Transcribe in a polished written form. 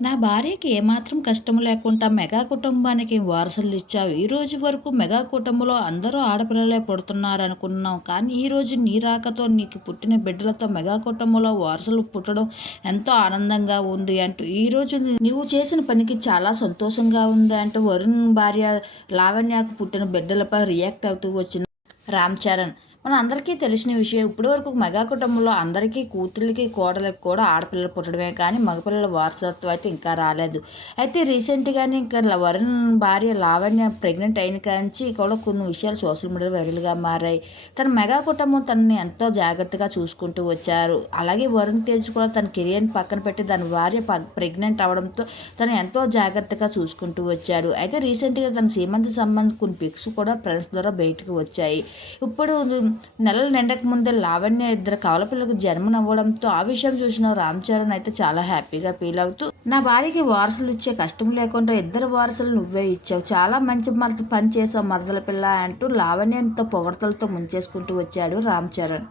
నా భార్యకి ఏమాత్రం కష్టం లేకుండా మెగా కుటుంబానికి వారసులిచ్చావు. ఈ రోజు వరకు మెగా కుటుంబంలో అందరూ ఆడపిల్లలే పుడుతున్నారనుకున్నాం. కానీ ఈరోజు నీ రాకతో నీకు పుట్టిన బిడ్డలతో మెగా కుటుంబంలో వారసులు పుట్టడం ఎంతో ఆనందంగా ఉంది అంటూ, ఈరోజు నువ్వు చేసిన పనికి చాలా సంతోషంగా ఉంది అంటూ వరుణ్ భార్య లావణ్యకు పుట్టిన బిడ్డలపై రియాక్ట్ అవుతూ వచ్చిన రామ్ చరణ్. మన అందరికీ తెలిసిన విషయం, ఇప్పటివరకు మెగా కుటుంబంలో అందరికీ కూతుర్లకి కోడలికి కూడా ఆడపిల్లలు పుట్టడమే కానీ మగపిల్లల వారసత్వం అయితే ఇంకా రాలేదు. అయితే రీసెంట్గానే ఇంకా వరుణ్ భార్య లావణ్య ప్రెగ్నెంట్ అయిన కాంచి కూడా కొన్ని విషయాలు సోషల్ మీడియాలో వైరల్గా మారాయి. తన మెగా కుటుంబం తనని ఎంతో జాగ్రత్తగా చూసుకుంటూ వచ్చారు. అలాగే వరుణ్ తేజ్ కూడా తన కెరియర్ని పక్కన పెట్టి తన భార్య ప్రెగ్నెంట్ అవడంతో తను ఎంతో జాగ్రత్తగా చూసుకుంటూ వచ్చాడు. అయితే రీసెంట్గా తన సీమంత సంబంధం కొన్ని పిక్స్ కూడా ఫ్రెండ్స్ ద్వారా బయటకు వచ్చాయి. ఇప్పుడు నెలలు నిండక ముందే లావణ్య ఇద్దరు కవలపిల్లకు జన్మనివ్వడంతో ఆ విషయం చూసిన రామ్ చరణ్ అయితే చాలా హ్యాపీగా ఫీల్ అవుతూ, నా భార్యకి వారసులు ఇచ్చే కష్టం లేకుండా ఇద్దరు వారసులు నువ్వే ఇచ్చావు, చాలా మంచి పని చేసావు మరదల పిల్ల అంటూ లావణ్యంతో పొగడతలతో ముంచేసుకుంటూ వచ్చాడు రామ్ చరణ్.